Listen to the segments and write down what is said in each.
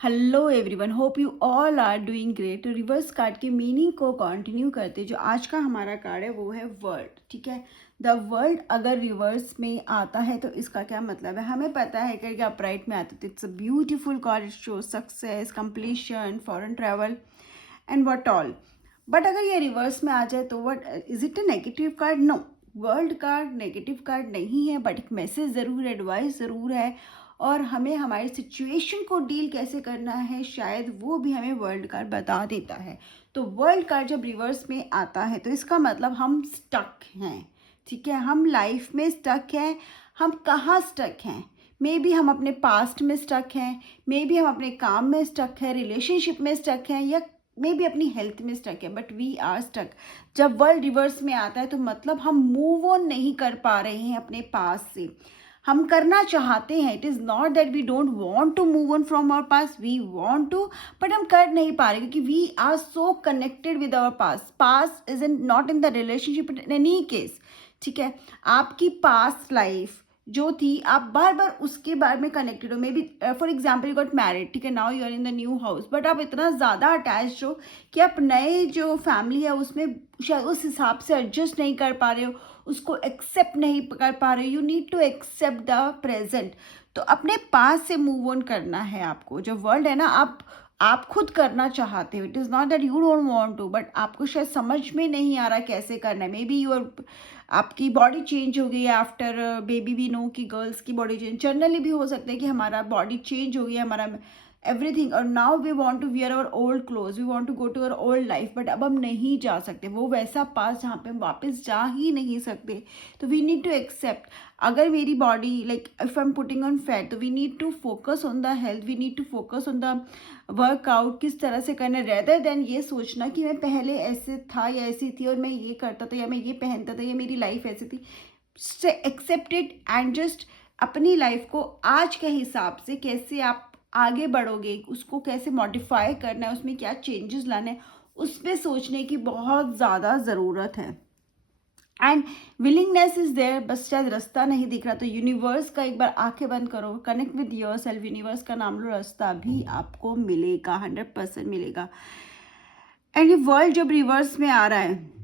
Hello everyone, hope you all are doing great. तो reverse card की meaning को continue करते, जो आज का हमारा कार्ड है वो है वर्ल्ड। ठीक है, द वर्ल्ड अगर रिवर्स में आता है तो इसका क्या मतलब है? हमें पता है कि अपराइट में आता है तो it's a beautiful card, it show success, completion, foreign travel and what all. But अगर ये रिवर्स में आ जाए तो what is it? A negative card? No, world card negative card नहीं है, बट एक मैसेज ज़रूर, एडवाइस ज़रूर है। और हमें हमारी सिचुएशन को डील कैसे करना है शायद वो भी हमें वर्ल्ड कार्ड बता देता है। तो वर्ल्ड कार्ड जब रिवर्स में आता है तो इसका मतलब हम स्टक हैं। ठीक है, हम लाइफ में स्टक हैं। हम कहाँ स्टक हैं? मे बी हम अपने पास्ट में स्टक हैं, मे बी हम अपने काम में स्टक हैं, रिलेशनशिप में स्टक हैं, या मे बी अपनी हेल्थ में स्टक है, बट वी आर स्टक। जब वर्ल्ड रिवर्स में आता है तो मतलब हम मूव ऑन नहीं कर पा रहे हैं अपने पास से। हम करना चाहते हैं, it is not that we don't want to move on from our past, we want to, but हम कर नहीं पा रहे क्योंकि we are so connected with our past. Past is in not in the relationship in any case. ठीक है, आपकी past life जो थी आप बार बार उसके बारे में कनेक्टेड हो। Maybe for example you got married, ठीक है, now you are in the new house, but आप इतना ज़्यादा अटैच हो कि आप नए जो फैमिली है उसमें शायद उस हिसाब से एडजस्ट नहीं कर पा रहे हो, उसको एक्सेप्ट नहीं कर पा रहे हो। You need to accept the present. तो अपने पास से मूव ऑन करना है आपको। जो वर्ल्ड है ना, आप खुद करना चाहते हो, it is not that you don't want to, but आपको शायद समझ में नहीं आ रहा कैसे करना है। मे बी यू आर, आपकी बॉडी चेंज हो गई है आफ्टर बेबी। भी नो कि गर्ल्स की बॉडी चेंज जनरली भी हो सकता है कि हमारा बॉडी चेंज हो गया, हमारा एवरीथिंग, और now we want to wear our old cloth, we want to go to our old life, but अब हम नहीं जा सकते वो वैसा पास जहाँ पे हम वापस जा ही नहीं सकते। तो वी नीड टू एक्सेप्ट, अगर मेरी body like if I am putting on fat, तो we need to focus on the health, we need to focus on the workout, किस तरह से करना, रेदर देन ये सोचना कि मैं पहले ऐसे था या ऐसी थी और मैं ये करता था या मैं ये पहनता था या मेरी लाइफ ऐसी थी। से एक्सेप्ट इट एंड जस्ट अपनी लाइफ को आज के हिसाब से कैसे आप आगे बढ़ोगे, उसको कैसे मॉडिफाई करना है, उसमें क्या चेंजेस लाने हैं, उस पर सोचने की बहुत ज़्यादा ज़रूरत है। एंड विलिंगनेस इज देयर, बस शायद रास्ता नहीं दिख रहा। तो यूनिवर्स का एक बार आंखें बंद करो, connect with your self, universe का नाम लो, रास्ता भी आपको मिलेगा, 100% मिलेगा। एंड ये वर्ल्ड जब रिवर्स में आ रहा है,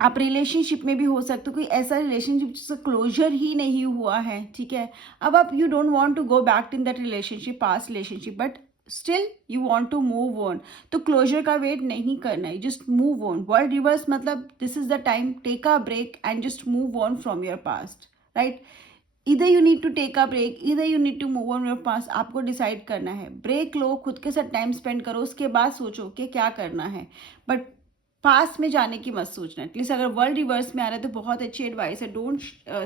आप रिलेशनशिप में भी हो सकते हो, कोई ऐसा रिलेशनशिप जिसका क्लोजर ही नहीं हुआ है। ठीक है, अब आप you don't want to go back in that relationship, past relationship, but still you want to move on. तो क्लोजर का वेट नहीं करना है, just move on. World reverse मतलब this is the time, take a break and just move on from your past, right? इधर you need to take a break, इधर you need to move on your past. आपको decide करना है, break लो, खुद के साथ time spend करो, उसके बाद सोचो कि क्या करना है, बट पास्ट में जाने की मत सोचना। एटलीस्ट अगर वर्ल्ड रिवर्स में आ रहा है तो बहुत अच्छी एडवाइस है, डोंट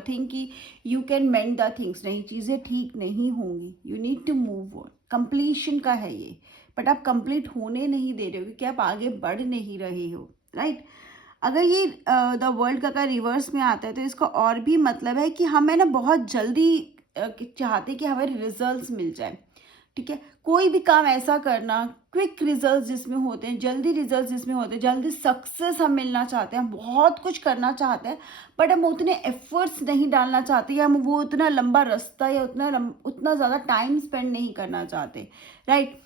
थिंक कि you can mend the things. नहीं, चीज़ें ठीक नहीं होंगी, you need to move on. Completion का है ये, बट आप कंप्लीट होने नहीं दे रहे हो क्योंकि आप आगे बढ़ नहीं रहे हो, राइट? अगर ये द वर्ल्ड का अगर रिवर्स में आता है तो इसका और भी मतलब है कि हमें ना बहुत जल्दी चाहते कि हमें रिजल्ट्स मिल जाए। ठीक है, कोई भी काम ऐसा करना, क्विक रिजल्ट्स जिसमें होते हैं, जल्दी रिजल्ट्स जिसमें होते हैं, जल्दी सक्सेस हम मिलना चाहते हैं, हम बहुत कुछ करना चाहते हैं, बट हम उतने एफर्ट्स नहीं डालना चाहते, या हम वो उतना लंबा रास्ता या उतना ज़्यादा टाइम स्पेंड नहीं करना चाहते, राइट?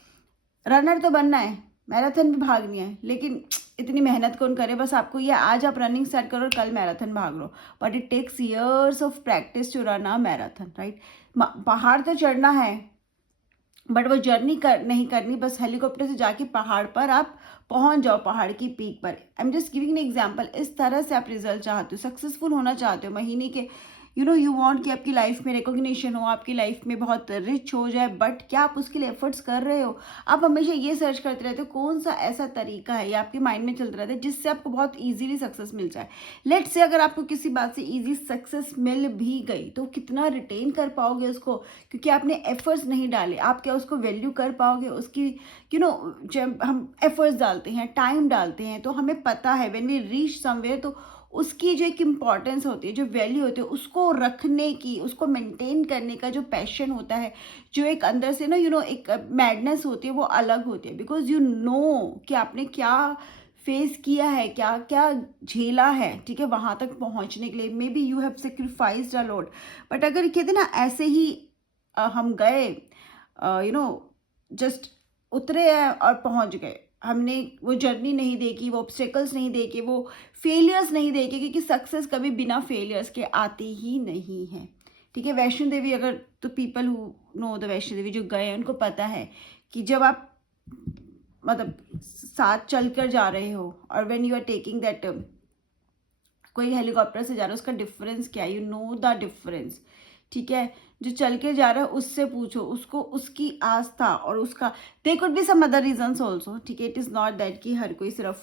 रनर तो बनना है, मैराथन भी भागनी है, लेकिन इतनी मेहनत कौन करे? बस आपको ये आज आप रनिंग स्टार्ट करो और कल मैराथन भाग लो, but it takes years of practice to run a marathon, right? पहाड़ तो चढ़ना है, बट वो जर्नी नहीं करनी बस हेलीकॉप्टर से जाके पहाड़ पर आप पहुंच जाओ, पहाड़ की पीक पर। I am just giving an example. इस तरह से आप रिजल्ट चाहते हो, सक्सेसफुल होना चाहते हो महीने के, यू वांट कि आपकी लाइफ में रिकॉग्निशन हो, आपकी लाइफ में बहुत रिच हो जाए, बट क्या आप उसके लिए एफर्ट्स कर रहे हो? आप हमेशा ये सर्च करते रहते हो कौन सा ऐसा तरीका है, ये आपके माइंड में चलता रहता है जिससे आपको बहुत ईजिली सक्सेस मिल जाए। लेट्स से अगर आपको किसी बात से ईजी सक्सेस मिल भी गई तो कितना रिटेन कर पाओगे उसको, क्योंकि आपने एफर्ट्स नहीं डाले। आप क्या उसको वैल्यू कर पाओगे उसकी? जब हम एफर्ट्स डालते हैं, टाइम डालते हैं, तो हमें पता है व्हेन वी रीच समवेयर, तो उसकी जो एक इम्पॉर्टेंस होती है, जो वैल्यू होती है, उसको रखने की, उसको मेंटेन करने का जो पैशन होता है, जो एक अंदर से ना एक मैडनेस होती है, वो अलग होती है। बिकॉज यू नो कि आपने क्या फेस किया है, क्या क्या झेला है, ठीक है, वहाँ तक पहुँचने के लिए। May be you have sacrificed a lot, but अगर कहते ना ऐसे ही हम गए, यू नो जस्ट उतरे हैं और पहुंच गए। हमने वो जर्नी नहीं देखी, वो ऑब्स्टेकल्स नहीं देखे, वो फेलियर्स नहीं देखे, क्योंकि सक्सेस कभी बिना फेलियर्स के आती ही नहीं है। ठीक है, वैष्णो देवी अगर, तो people who know the Vaishno Devi, जो गए हैं उनको पता है कि जब आप मतलब साथ चलकर जा रहे हो और when you are taking that, कोई हेलीकॉप्टर से जा रहा है, उसका डिफरेंस क्या है, यू नो द डिफरेंस। ठीक है, जो चल के जा रहा है उससे पूछो, उसको उसकी आस्था और उसका, they could be some other reasons also. ठीक है, इट इज़ नॉट दैट कि हर कोई सिर्फ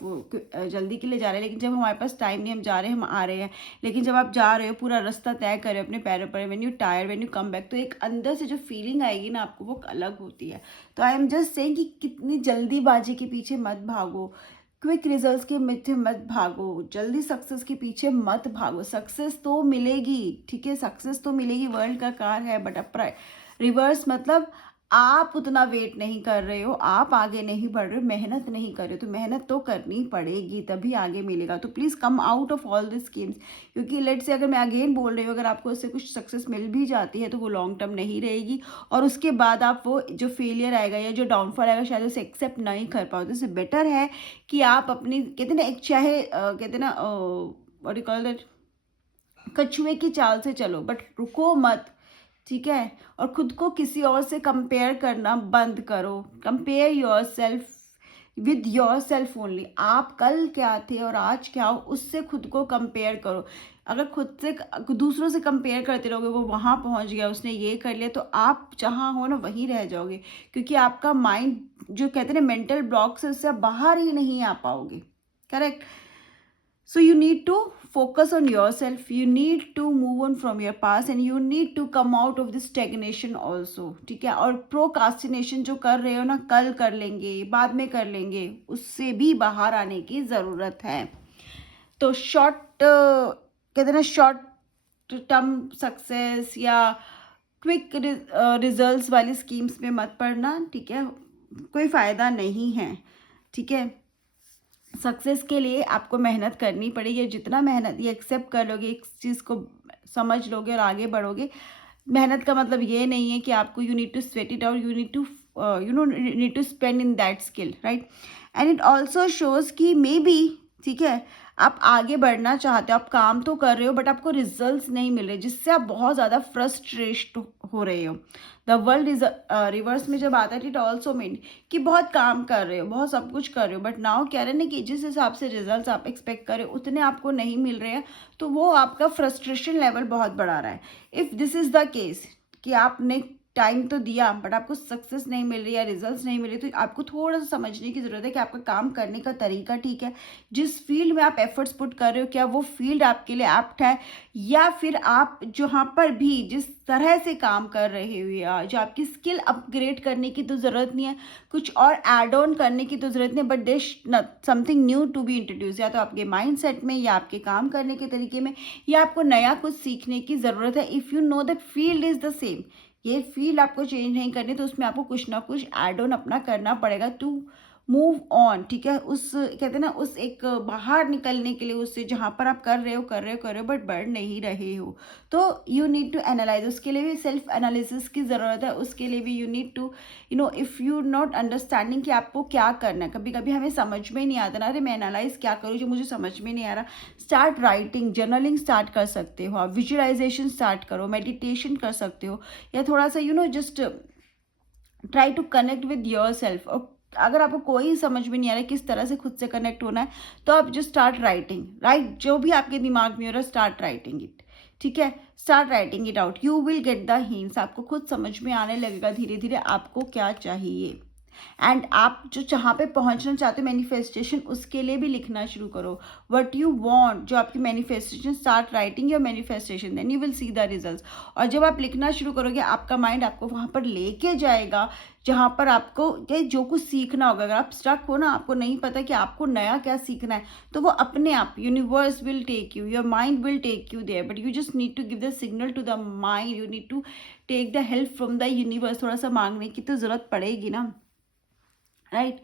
जल्दी के लिए जा रहा है, लेकिन जब हमारे पास टाइम नहीं, हम जा रहे हैं, हम आ रहे हैं, लेकिन जब आप जा रहे हो पूरा रास्ता तय करे अपने पैरों पर, when you tyre, when you come back, तो एक अंदर से जो फीलिंग आएगी ना आपको, वो अलग होती है। तो आई एम जस्ट सेइंग कि कितनी जल्दीबाजी के पीछे मत भागो, क्विक रिजल्ट्स के पीछे मत भागो, जल्दी सक्सेस के पीछे मत भागो। सक्सेस तो मिलेगी, ठीक है, सक्सेस तो मिलेगी, वर्ल्ड का कार है, बट अप रिवर्स मतलब आप उतना वेट नहीं कर रहे हो, आप आगे नहीं बढ़ रहे हो, मेहनत नहीं कर रहे हो, तो मेहनत तो करनी पड़ेगी, तभी आगे मिलेगा। तो please come out of all this schemes, क्योंकि लेट से अगर मैं अगेन बोल रही हूँ, अगर आपको उससे कुछ सक्सेस मिल भी जाती है तो वो लॉन्ग टर्म नहीं रहेगी, और उसके बाद आप वो जो फेलियर आएगा या जो डाउनफॉल आएगा शायद उसे एक्सेप्ट नहीं कर पाओ। तो इससे बेटर है कि आप अपनी, कहते ना एक, चाहे कहते ना व्हाट यू कॉल दैट, कछुए की चाल से चलो, बट रुको मत। ठीक है, और खुद को किसी और से कंपेयर करना बंद करो। Compare your self with your self only. आप कल क्या थे और आज क्या हो, उससे खुद को कंपेयर करो। अगर खुद से दूसरों से कंपेयर करते रहोगे, वो वहाँ पहुँच गया, उसने ये कर लिया, तो आप जहाँ हो ना वहीं रह जाओगे, क्योंकि आपका माइंड जो कहते हैं मेंटल ब्लॉक से, उससे आप बाहर ही नहीं आ पाओगे। Correct. So you need to focus on yourself, you need to move on from your past, and you need to come out of this stagnation also। ठीक है, और प्रोकास्टिनेशन जो कर रहे हो ना, कल कर लेंगे, बाद में कर लेंगे, उससे भी बाहर आने की ज़रूरत है। तो शॉर्ट कहते हैं ना, शॉर्ट टर्म सक्सेस या क्विक रिजल्ट्स वाली स्कीम्स में मत पड़ना। ठीक है, कोई फ़ायदा नहीं है। ठीक है, सक्सेस के लिए आपको मेहनत करनी पड़ेगी, जितना मेहनत ये एक्सेप्ट कर लोगे, एक चीज़ को समझ लोगे और आगे बढ़ोगे। मेहनत का मतलब ये नहीं है कि आपको you need to sweat it out, you need to need to spend in that skill, right. And it also shows कि मे बी, ठीक है, आप आगे बढ़ना चाहते हो, आप काम तो कर रहे हो, बट आपको रिजल्ट्स नहीं मिल रहे, जिससे आप बहुत ज़्यादा फ्रस्ट्रेट हो रहे हो। द वर्ल्ड इज रिवर्स में जब आता है, इट ऑल्सो मीन कि बहुत काम कर रहे हो, बहुत सब कुछ कर रहे हो, बट नाउ कह रहे हैं ना कि जिस हिसाब से रिजल्ट्स आप एक्सपेक्ट कर रहे हो उतने आपको नहीं मिल रहे हैं, तो वो आपका फ्रस्ट्रेशन लेवल बहुत बढ़ा रहा है। If this is the case कि आपने टाइम तो दिया बट आपको सक्सेस नहीं मिल रही या रिजल्ट्स नहीं मिल रही, तो आपको थोड़ा सा समझने की ज़रूरत है कि आपका काम करने का तरीका ठीक है, जिस फील्ड में आप एफर्ट्स पुट कर रहे हो क्या वो फील्ड आपके लिए एप्ट है, या फिर आप जहाँ पर भी जिस तरह से काम कर रहे हो या जो आपकी स्किल अपग्रेड करने की तो ज़रूरत नहीं है, कुछ और एड ऑन करने की तो ज़रूरत नहीं, but there something new to be introduce, या तो आपके माइंड सेट में या आपके काम करने के तरीके में, या आपको नया कुछ सीखने की ज़रूरत है। If you know that field is the same, ये फील्ड आपको चेंज नहीं करनी, तो उसमें आपको कुछ ना कुछ एड ऑन अपना करना पड़ेगा टू मूव ऑन। ठीक है, उस कहते हैं ना, उस एक बाहर निकलने के लिए, उससे जहाँ पर आप कर रहे हो बट बढ़ नहीं रहे हो, तो यू नीड टू एनालाइज। उसके लिए भी सेल्फ एनालिसिस की ज़रूरत है, उसके लिए भी you need to if you not understanding कि आपको क्या करना है। कभी कभी हमें समझ में नहीं आता ना, अरे मैं एनालाइज क्या करूँ जो मुझे समझ में नहीं आ रहा। स्टार्ट राइटिंग, जर्नलिंग स्टार्ट कर सकते हो आप, विजुअलाइजेशन स्टार्ट करो, मेडिटेशन कर सकते हो, या थोड़ा सा just try to connect with yourself. और अगर आपको कोई समझ में नहीं आ रहा है किस तरह से खुद से कनेक्ट होना है, तो आप जस्ट स्टार्ट राइटिंग, राइट, जो भी आपके दिमाग में हो रहा है स्टार्ट राइटिंग इट। ठीक है, start writing it out, you will get the hints. आपको खुद समझ में आने लगेगा धीरे धीरे आपको क्या चाहिए, एंड आप जो जहाँ पे पहुँचना चाहते हो मैनिफेस्टेशन, उसके लिए भी लिखना शुरू करो। व्हाट यू वांट, जो आपकी manifestation, start writing your manifestation, then you will see the results. और जब आप लिखना शुरू करोगे, आपका माइंड आपको वहाँ पर लेके जाएगा जहाँ पर आपको जो कुछ सीखना होगा। अगर आप स्टक हो ना, आपको नहीं पता कि आपको नया क्या सीखना है, तो वो अपने आप universe will take you, your mind will take you there, but you just need to give the signal to the mind, you need to take the help from the universe. थोड़ा सा मांगने की तो ज़रूरत पड़ेगी ना, राइट।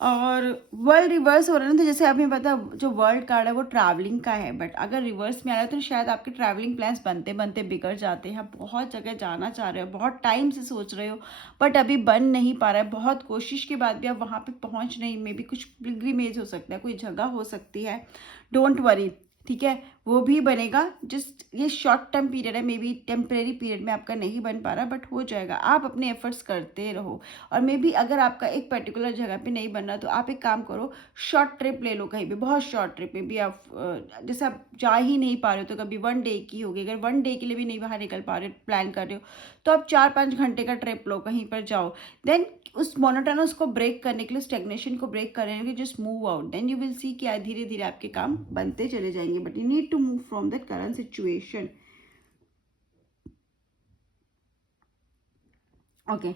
और world reverse हो रहा है ना, तो जैसे अभी पता जो वर्ल्ड कार्ड है वो ट्रैवलिंग का है, बट अगर रिवर्स में आ रहा है तो शायद आपके ट्रैवलिंग प्लान्स बनते बनते बिगड़ जाते हैं। आप बहुत जगह जाना चाह रहे हो, बहुत टाइम से सोच रहे हो, बट अभी बन नहीं पा रहा है। बहुत कोशिश के बाद भी आप वहाँ पे पहुँच नहीं, मे बी कुछ पिलग्रिमेज हो सकता है, कोई जगह हो सकती है। डोंट वरी, ठीक है, वो भी बनेगा। जस्ट ये शॉर्ट टर्म पीरियड है, मे बी टेम्परेरी पीरियड में आपका नहीं बन पा रहा, बट हो जाएगा। आप अपने एफर्ट्स करते रहो। और मे बी अगर आपका एक पर्टिकुलर जगह पे नहीं बन रहा तो आप एक काम करो, शॉर्ट ट्रिप ले लो कहीं पे, बहुत शॉर्ट ट्रिप में भी आप जैसे आप जा ही नहीं पा रहे हो तो कभी 1 डे की होगी, अगर 1 डे के लिए भी नहीं बाहर निकल पा रहे हो, प्लान कर रहे हो, तो आप 4-5 घंटे का ट्रिप लो, कहीं पर जाओ। देन उस मोनोटोनस को ब्रेक करने के लिए, स्टेग्नेशन को ब्रेक करने के लिए just move out, then you will see कि धीरे धीरे आपके काम बनते चले जाएंगे, but you need to move from that current situation. Okay,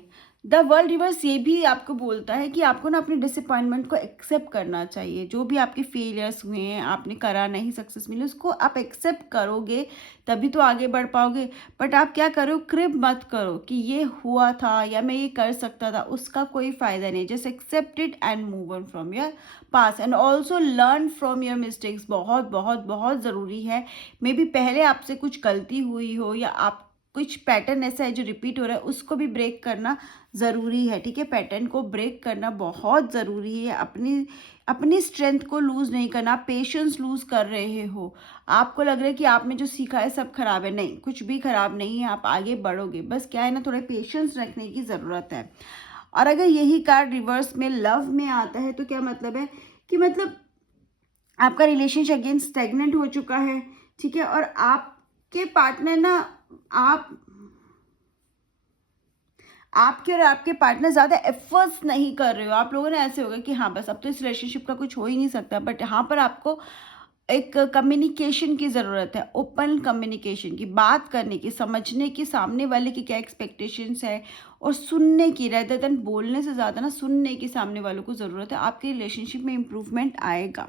the world reverse ये भी आपको बोलता है कि आपको ना अपने डिसअपॉइंटमेंट को एक्सेप्ट करना चाहिए। जो भी आपके फेलियर्स हुए हैं, आपने करा नहीं, सक्सेस मिली, उसको आप एक्सेप्ट करोगे तभी तो आगे बढ़ पाओगे। बट आप क्या करो, क्रिप मत करो कि ये हुआ था या मैं ये कर सकता था, उसका कोई फ़ायदा नहीं। Just accept it and move on from your past and also learn from your mistakes. बहुत बहुत बहुत ज़रूरी है। मे बी पहले आपसे कुछ गलती हुई हो या आप कुछ पैटर्न ऐसा है जो रिपीट हो रहा है, उसको भी ब्रेक करना ज़रूरी है, ठीक है। पैटर्न को ब्रेक करना बहुत ज़रूरी है। अपनी अपनी स्ट्रेंथ को लूज़ नहीं करना। पेशेंस लूज़ कर रहे हो, आपको लग रहा है कि आपने जो सीखा है सब खराब है, नहीं, कुछ भी खराब नहीं है, आप आगे बढ़ोगे। बस क्या है ना, थोड़ा पेशेंस रखने की ज़रूरत है। और अगर यही कार्ड रिवर्स में लव में आता है तो क्या मतलब है कि मतलब आपका रिलेशनशिप अगेन स्टेगनेंट हो चुका है, ठीक है। और आपके पार्टनर ना, आप आपके और आपके पार्टनर ज़्यादा एफर्ट्स नहीं कर रहे हो। आप लोगों ने ऐसे होगा कि हाँ बस अब तो इस रिलेशनशिप का कुछ हो ही नहीं सकता, बट यहाँ पर आपको एक कम्युनिकेशन की ज़रूरत है, ओपन कम्युनिकेशन की, बात करने की, समझने की सामने वाले की क्या एक्सपेक्टेशंस है, और सुनने की, रेदर देन बोलने से ज़्यादा ना सुनने की सामने वालों को ज़रूरत है। आपके रिलेशनशिप में इम्प्रूवमेंट आएगा,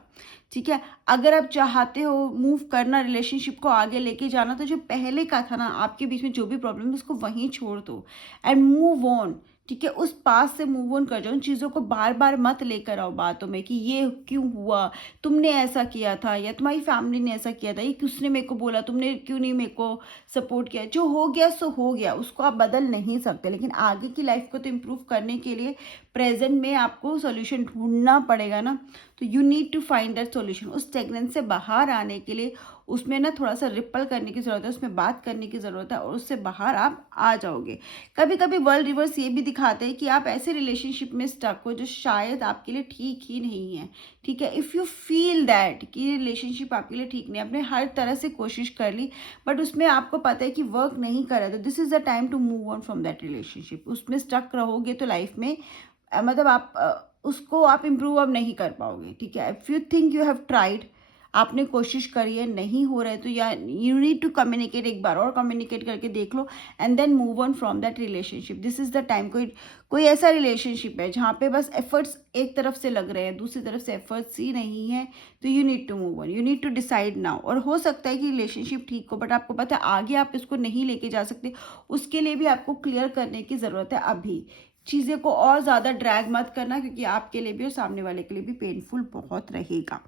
ठीक है। अगर आप चाहते हो मूव करना, रिलेशनशिप को आगे लेके जाना, तो जो पहले का था ना आपके बीच में जो भी प्रॉब्लम है उसको वहीं छोड़ दो एंड मूव ऑन, ठीक है। उस पास से मूव ऑन कर जाओ। उन चीज़ों को बार बार मत लेकर आओ बातों में कि ये क्यों हुआ, तुमने ऐसा किया था, या तुम्हारी फैमिली ने ऐसा किया था, ये किसने मेरे को बोला, तुमने क्यों नहीं मेरे को सपोर्ट किया। जो हो गया सो हो गया, उसको आप बदल नहीं सकते, लेकिन आगे की लाइफ को तो इम्प्रूव करने के लिए प्रेजेंट में आपको सोल्यूशन ढूंढना पड़ेगा ना। तो you need to find that solution. उस स्टेगनेंस से बाहर आने के लिए उसमें ना थोड़ा सा रिपल करने की ज़रूरत है, उसमें बात करने की ज़रूरत है, और उससे बाहर आप आ जाओगे। कभी कभी वर्ल्ड रिवर्स ये भी दिखाते हैं कि आप ऐसे रिलेशनशिप में स्टक हो जो शायद आपके लिए ठीक ही नहीं है, ठीक है। इफ़ यू फील दैट कि रिलेशनशिप आपके लिए ठीक नहीं, आपने हर तरह से कोशिश कर ली बट उसमें आपको पता है कि वर्क नहीं कर रहा, तो this is the time to move on from that relationship. उसमें स्टक रहोगे तो लाइफ में मतलब आप उसको आप इम्प्रूव अब नहीं कर पाओगे, ठीक है। If you think you have tried, आपने कोशिश करी है, नहीं हो रहा है, तो या यू नीड टू कम्युनिकेट, एक बार और कम्युनिकेट करके देख लो and then move on from that relationship. This is the time. कोई कोई ऐसा रिलेशनशिप है जहाँ पे बस एफर्ट्स एक तरफ से लग रहे हैं, दूसरी तरफ से एफर्ट्स ही नहीं है, तो you need to move on, you need to decide now. और हो सकता है कि रिलेशनशिप ठीक हो, बट आपको पता है आगे आप इसको नहीं लेके जा सकते, उसके लिए भी आपको क्लियर करने की ज़रूरत है। अभी चीज़ें को और ज़्यादा ड्रैग मत करना, क्योंकि आपके लिए भी और सामने वाले के लिए भी पेनफुल बहुत रहेगा।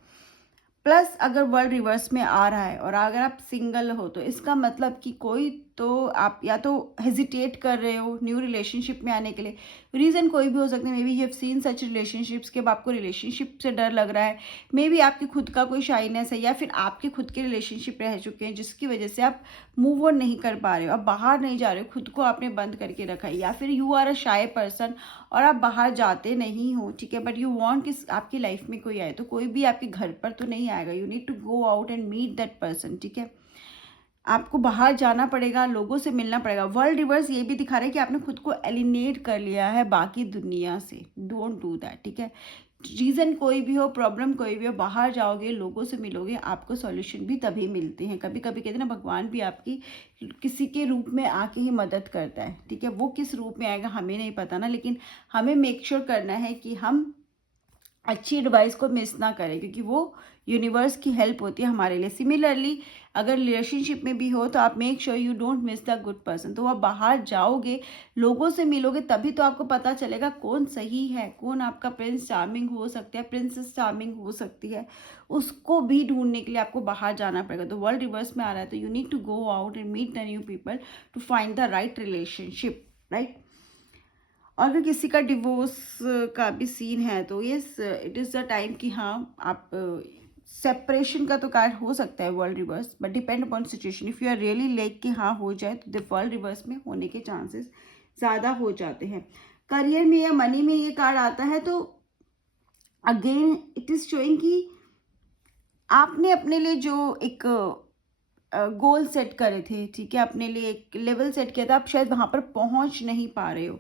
प्लस अगर वर्ल्ड रिवर्स में आ रहा है और अगर आप सिंगल हो, तो इसका मतलब कि कोई तो आप या तो हेजिटेट कर रहे हो न्यू रिलेशनशिप में आने के लिए। रीज़न कोई भी हो सकता है, maybe you have seen such relationships के, अब आपको रिलेशनशिप से डर लग रहा है, मे बी आपकी खुद का कोई शाइनेस है, या फिर आपके खुद के रिलेशनशिप रह चुके हैं जिसकी वजह से आप मूव ऑन नहीं कर पा रहे हो, आप बाहर नहीं जा रहे हो, खुद को आपने बंद करके रखा है, या फिर you are a shy person और आप बाहर जाते नहीं हो, ठीक है। बट यू वांट कि आपकी लाइफ में कोई आए, तो कोई भी आपके घर पर तो नहीं आएगा, you need to go out and meet that person, ठीक है। आपको बाहर जाना पड़ेगा, लोगों से मिलना पड़ेगा। वर्ल्ड रिवर्स ये भी दिखा रहा है कि आपने खुद को एलिनेट कर लिया है बाकी दुनिया से। डोंट डू दैट, ठीक है। रीज़न कोई भी हो, प्रॉब्लम कोई भी हो, बाहर जाओगे, लोगों से मिलोगे, आपको सॉल्यूशन भी तभी मिलते हैं। कभी कभी कहते हैं ना, भगवान भी आपकी किसी के रूप में आके ही मदद करता है, ठीक है। वो किस रूप में आएगा हमें नहीं पता ना, लेकिन हमें मेक श्योर करना है कि हम अच्छी एडवाइस को मिस ना करें, क्योंकि वो यूनिवर्स की हेल्प होती है हमारे लिए। सिमिलरली अगर रिलेशनशिप में भी हो तो आप make sure you don't miss the good person. तो आप बाहर जाओगे, लोगों से मिलोगे, तभी तो आपको पता चलेगा कौन सही है, कौन आपका प्रिंस चार्मिंग हो सकता है, प्रिंसेस चार्मिंग हो सकती है। उसको भी ढूंढने के लिए आपको बाहर जाना पड़ेगा। तो वर्ल्ड रिवर्स में आ रहा है तो you need to go out and meet the new people to find the right relationship, right. और अगर किसी का डिवोर्स का भी सीन है तो yes it is the time कि हाँ आप सेपरेशन का तो कार्ड हो सकता है world reverse, but depend upon situation. If you are really like कि हाँ हो जाए तो द वर्ल्ड रिवर्स में होने के चांसेस ज़्यादा हो जाते हैं। करियर में या मनी में ये कार्ड आता है तो अगेन इट इज़ शोइंग कि आपने अपने लिए जो एक गोल सेट करे थे, ठीक है, अपने लिए एक लेवल सेट किया था, आप शायद वहाँ पर पहुँच नहीं पा रहे हो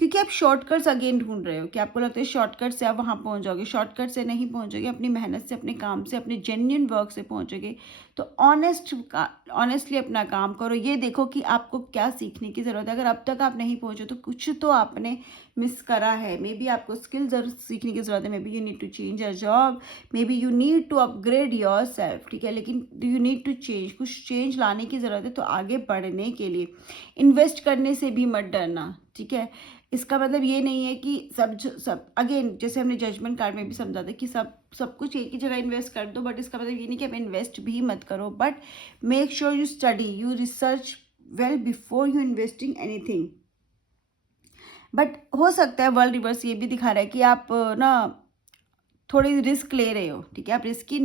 क्योंकि आप शॉर्टकट्स अगेन ढूंढ रहे हो कि आपको लगता है शॉर्टकट से आप वहाँ पहुँच जाओगे। शॉर्टकट से नहीं पहुँचोगे, अपनी मेहनत से, अपने काम से, अपने जेन्युइन वर्क से पहुँचोगे। तो ऑनेस्टली अपना काम करो। ये देखो कि आपको क्या सीखने की ज़रूरत है। अगर अब तक आप नहीं पहुँचे तो कुछ तो आपने मिस करा है। मे बी आपको स्किल ज़रूर सीखने की ज़रूरत है, maybe you need to change a job, maybe you need to upgrade yourself, ठीक है, लेकिन यू नीड टू चेंज, कुछ चेंज लाने की ज़रूरत है। तो आगे बढ़ने के लिए इन्वेस्ट करने से भी मत डरना, ठीक है। इसका मतलब ये नहीं है कि सब अगेन जैसे हमने जजमेंट कार्ड में भी समझा था कि सब कुछ एक ही जगह इन्वेस्ट कर दो, बट इसका मतलब ये नहीं कि आप इन्वेस्ट भी मत करो, but make sure you study, you research well before you investing anything. But हो सकता है वर्ल्ड रिवर्स ये भी दिखा रहा है कि आप ना थोड़ी रिस्क ले रहे हो, ठीक है, आप रिस्की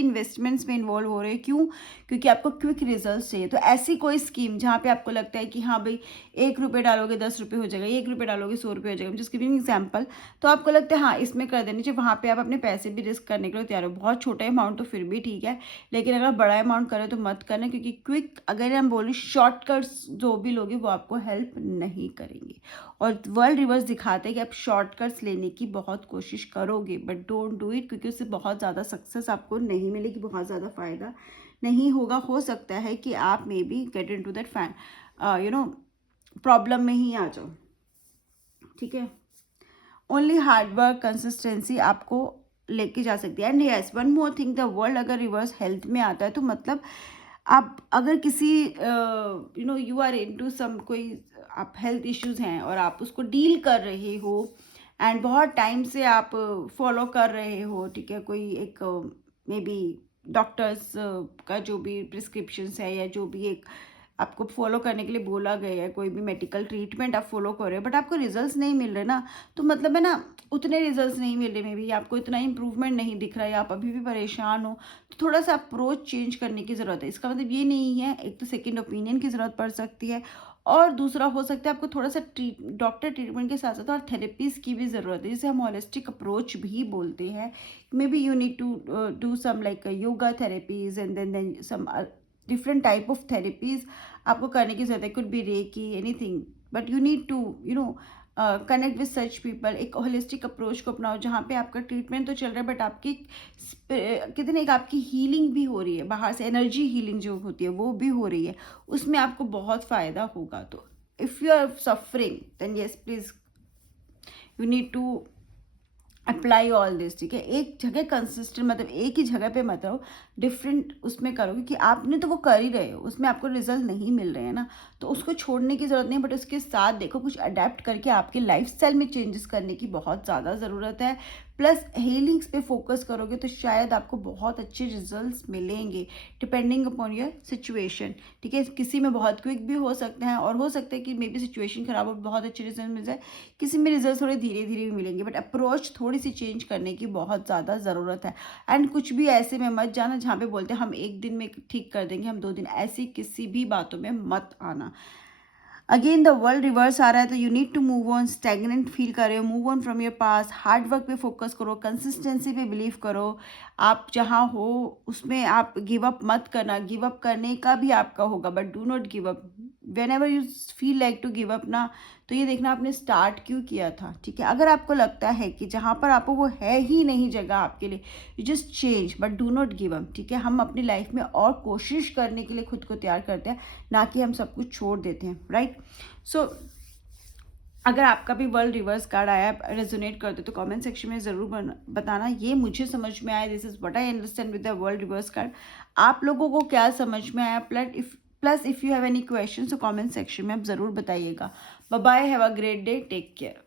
इन्वेस्टमेंट्स में इन्वॉल्व हो रहे हो। क्यों? क्योंकि आपको क्विक रिजल्ट चाहिए। तो ऐसी कोई स्कीम जहाँ पे आपको लगता है कि हाँ भाई 1 रुपये डालोगे 10 रुपये हो जाएगा, 1 रुपये डालोगे 100 रुपये हो जाएगा, जिसकी भी एग्जाम्पल, तो आपको लगता है हाँ इसमें कर देनी चाहिए, वहाँ पे आप अपने पैसे भी रिस्क करने के लिए तैयार हो। बहुत छोटा अमाउंट तो फिर भी ठीक है, लेकिन अगर बड़ा अमाउंट करें तो मत करना, क्योंकि क्विक अगर हम बोलें शॉर्टकट्स जो भी लोगे वो आपको हेल्प नहीं करेंगे। और वर्ल्ड रिवर्स दिखाते हैं कि आप शॉर्टकट्स लेने की बहुत कोशिश करोगे, बट डोंट डू इट, क्योंकि उससे बहुत ज़्यादा सक्सेस आपको नहीं मिलेगी, बहुत ज़्यादा फ़ायदा नहीं होगा। हो सकता है कि आप maybe get into that problem में ही आ जाओ, ठीक है। ओनली हार्डवर्क कंसिस्टेंसी आपको लेके जा सकती है। And yes one more thing, the world अगर रिवर्स हेल्थ में आता है तो मतलब आप अगर किसी यू आर इनटू सम कोई आप हेल्थ इश्यूज हैं और आप उसको डील कर रहे हो एंड बहुत टाइम से आप फॉलो कर रहे हो, ठीक है, कोई एक मे बी डॉक्टर्स का जो भी प्रिस्क्रिप्शंस है या जो भी एक आपको फॉलो करने के लिए बोला गया है, कोई भी मेडिकल ट्रीटमेंट आप फॉलो कर रहे हो, बट आपको रिजल्ट्स नहीं मिल रहे ना, तो मतलब है ना उतने रिजल्ट्स नहीं मिल रहे, मे बी आपको इतना इम्प्रूवमेंट नहीं दिख रहा है, आप अभी भी परेशान हो, तो थोड़ा सा अप्रोच चेंज करने की ज़रूरत है। इसका मतलब ये नहीं है, एक तो सेकेंड ओपिनियन की ज़रूरत पड़ सकती है, और दूसरा हो सकता है आपको थोड़ा सा डॉक्टर ट्रीटमेंट के साथ साथ और थेरेपीज़ की भी ज़रूरत है, जिसे हम होलिस्टिक अप्रोच भी बोलते हैं। Maybe you need to do some like yoga therapies and then some different type of therapies आपको करने की जरूरत है। Could be reiki anything, but you need to connect with such people. एक होलिस्टिक अप्रोच को अपनाओ जहाँ पे आपका ट्रीटमेंट तो चल रहा है, बट आपकी कितने एक आपकी हीलिंग भी हो रही है, बाहर से एनर्जी हीलिंग जो होती है वो भी हो रही है, उसमें आपको बहुत फ़ायदा होगा। तो if you are suffering then yes please you need to apply all this, ठीक है। एक जगह कंसिस्टेंट मतलब एक ही जगह पे मत रहो, डिफरेंट उसमें करो, क्योंकि आपने तो वो कर ही रहे हो, उसमें आपको रिजल्ट नहीं मिल रहे हैं ना, तो उसको छोड़ने की ज़रूरत नहीं, बट उसके साथ देखो कुछ अडेप्ट करके आपके लाइफस्टाइल में चेंजेस करने की बहुत ज़्यादा ज़रूरत है। प्लस हीलिंग्स पे फोकस करोगे तो शायद आपको बहुत अच्छे रिजल्ट्स मिलेंगे, डिपेंडिंग अपॉन योर सिचुएशन, ठीक है। किसी में बहुत क्विक भी हो सकते हैं और हो सकता है कि मे बी सिचुएशन खराब हो, बहुत अच्छे रिजल्ट मिल जाए, किसी में रिजल्ट थोड़े धीरे धीरे भी मिलेंगे, बट अप्रोच थोड़ी सी चेंज करने की बहुत ज़्यादा ज़रूरत है। एंड कुछ भी ऐसे में मत जाना जहाँ पे बोलते हैं हम 1 दिन में ठीक कर देंगे, हम 2 दिन, ऐसी किसी भी बातों में मत आना। अगेन द वर्ल्ड रिवर्स आ रहा है तो you need to move on, stagnant feel कर रहे हो, move on from your past, hard work पे फोकस करो, कंसिस्टेंसी पे बिलीव करो, आप जहाँ हो उसमें आप गिव अप मत करना, गिव अप करने का भी आपका होगा, but do not give up. Whenever you feel like to give up ना, तो ये देखना आपने स्टार्ट क्यों किया था, ठीक है। अगर आपको लगता है कि जहाँ पर आपको वो है ही नहीं जगह आपके लिए, you just change but do not give up, ठीक है। हम अपनी लाइफ में और कोशिश करने के लिए खुद को तैयार करते हैं, ना कि हम सब कुछ छोड़ देते हैं, राइट। सो अगर आपका भी वर्ल्ड रिवर्स कार्ड आया रेजोनेट करते तो कमेंट सेक्शन में ज़रूर बताना। ये मुझे समझ में आया, this is what I understand with the world reverse card. आप लोगों को क्या समझ में आया? Plus if you have any question तो कमेंट सेक्शन में आप ज़रूर बताइएगा। Bye bye, have a great day, take care.